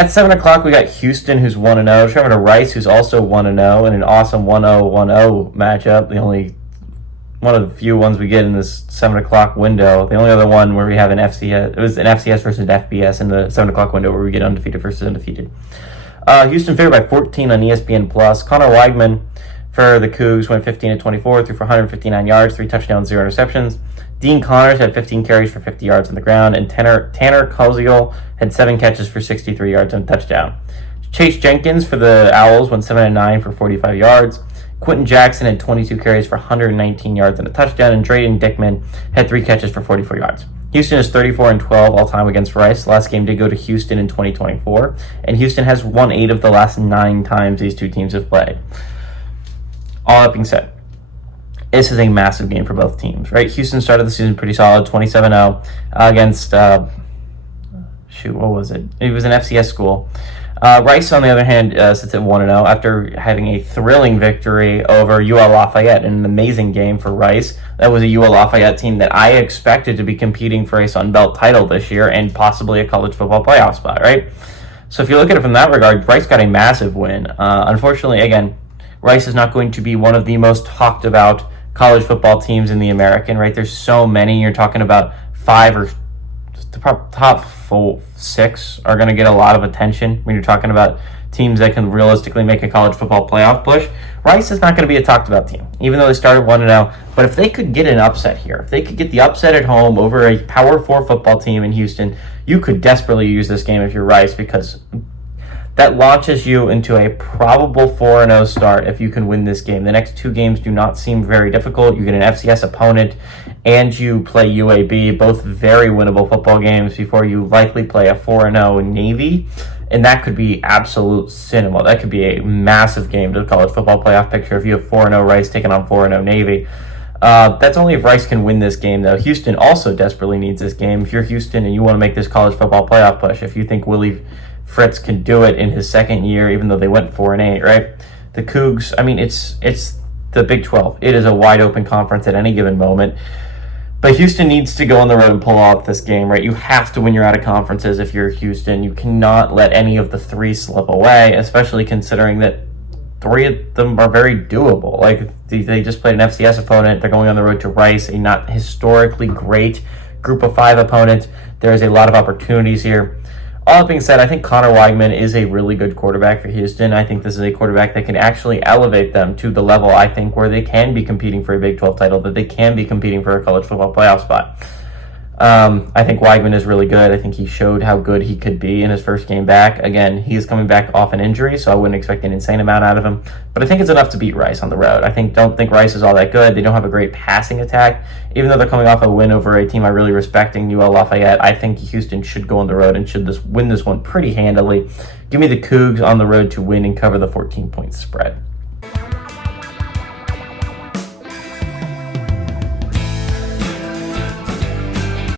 At 7 o'clock, we got Houston, who's 1-0, traveling to Rice, who's also 1-0, in an awesome 1-0-1-0 matchup. The only one of the few ones we get in this 7 o'clock window. The only other one where we have an FCS, it was an FCS versus an FBS in the 7 o'clock window where we get undefeated versus undefeated. Houston favored by 14 on ESPN+. Connor Weigman for the Cougs went 15-24, threw for 159 yards, 3 touchdowns, 0 interceptions. Dean Connors had 15 carries for 50 yards on the ground, and Tanner Koziol had 7 catches for 63 yards and a touchdown. Chase Jenkins for the Owls went 7-9 for 45 yards. Quentin Jackson had 22 carries for 119 yards and a touchdown, and Drayden Dickman had 3 catches for 44 yards. Houston is 34-12 all-time against Rice. The last game did go to Houston in 2024, and Houston has won 8 of the last 9 times these two teams have played. All that being said, this is a massive game for both teams, right? Houston started the season pretty solid, 27-0 against, what was it? It was an FCS school. Rice, on the other hand, sits at 1-0 after having a thrilling victory over UL Lafayette in an amazing game for Rice. That was a UL Lafayette team that I expected to be competing for a Sun Belt title this year and possibly a college football playoff spot, right? So if you look at it from that regard, Rice got a massive win. Unfortunately, again, Rice is not going to be one of the most talked about college football teams in the American, right? There's so many. You're talking about 5 or the top 6 are going to get a lot of attention when you're talking about teams that can realistically make a college football playoff push. Rice is not going to be a talked about team, even though they started 1-0. But if they could get an upset here, if they could get the upset at home over a Power 4 football team in Houston, you could desperately use this game if you're Rice, because that launches you into a probable 4-0 start if you can win this game. The next 2 games do not seem very difficult. You get an FCS opponent and you play UAB, both very winnable football games, before you likely play a 4-0 Navy. And that could be absolute cinema. That could be a massive game to the college football playoff picture if you have 4-0 Rice taking on 4-0 Navy. That's only if Rice can win this game, though. Houston also desperately needs this game. If you're Houston and you want to make this college football playoff push, if you think Willie Fritz can do it in his second year, even though they went 4-8, right? The Cougs, I mean, it's the Big 12. It is a wide open conference at any given moment. But Houston needs to go on the road and pull out this game, right? You have to win your out of conferences if you're Houston. You cannot let any of the 3 slip away, especially considering that 3 of them are very doable. Like, they just played an FCS opponent. They're going on the road to Rice, a not historically great group of 5 opponent. There is a lot of opportunities here. All that being said, I think Connor Weigman is a really good quarterback for Houston. I think this is a quarterback that can actually elevate them to the level, I think, where they can be competing for a Big 12 title, that they can be competing for a college football playoff spot. I think Weigman is really good. I think he showed how good he could be in his first game back. Again, he's coming back off an injury, so I wouldn't expect an insane amount out of him. But I think it's enough to beat Rice on the road. don't think Rice is all that good. They don't have a great passing attack. Even though they're coming off a win over a team I really respect in UL Lafayette, I think Houston should go on the road and should win this one pretty handily. Give me the Cougs on the road to win and cover the 14-point spread.